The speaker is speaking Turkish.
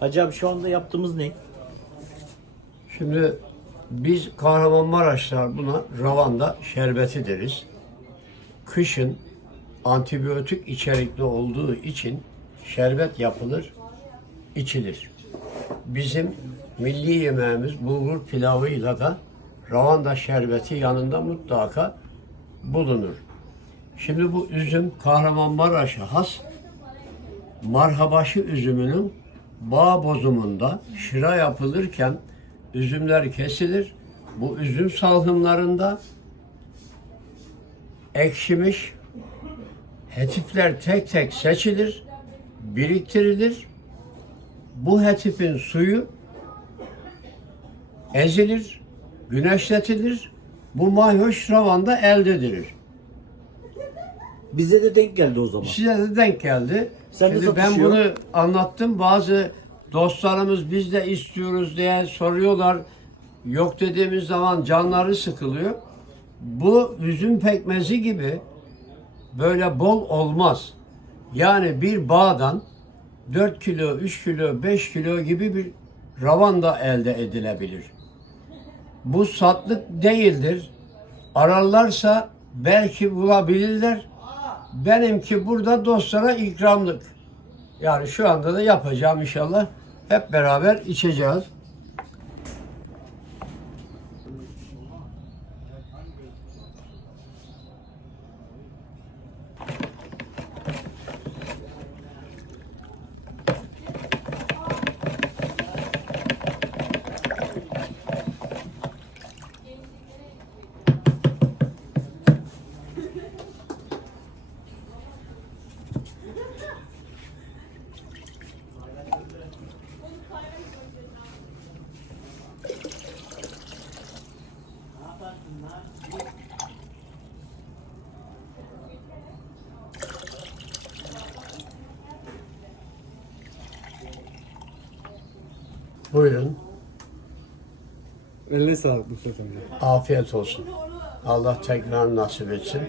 Hacı şu anda yaptığımız ne? Şimdi biz Kahramanmaraşlar buna ravanda şerbeti deriz. Kışın antibiyotik içerikli olduğu için şerbet yapılır, içilir. Bizim milli yemeğimiz bulgur pilavıyla da ravanda şerbeti yanında mutlaka bulunur. Şimdi bu üzüm Kahramanmaraş'a has marhabaşı üzümünün bağ bozumunda şıra yapılırken üzümler kesilir. Bu üzüm salkımlarında ekşimiş hetifler tek tek seçilir, biriktirilir. Bu hetifin suyu ezilir, güneşletilir. Bu mayhoş ravanda elde edilir. Bize de denk geldi o zaman. Size de denk geldi. Sen de Şimdi ben satışıyor. bunu anlattım. Bazı dostlarımız biz de istiyoruz diye soruyorlar. Yok dediğimiz zaman canları sıkılıyor. Bu üzüm pekmezi gibi böyle bol olmaz. Yani bir bağdan 4 kilo, 3 kilo, 5 kilo gibi bir ravanda elde edilebilir. Bu satlık değildir. Ararlarsa belki bulabilirler. Benimki burada dostlara ikramlık. Yani şu anda da yapacağım inşallah. Hep beraber içeceğiz. Buyurun. Eline sağlık Mustafa amca. Afiyet olsun. Allah tekrar nasip etsin.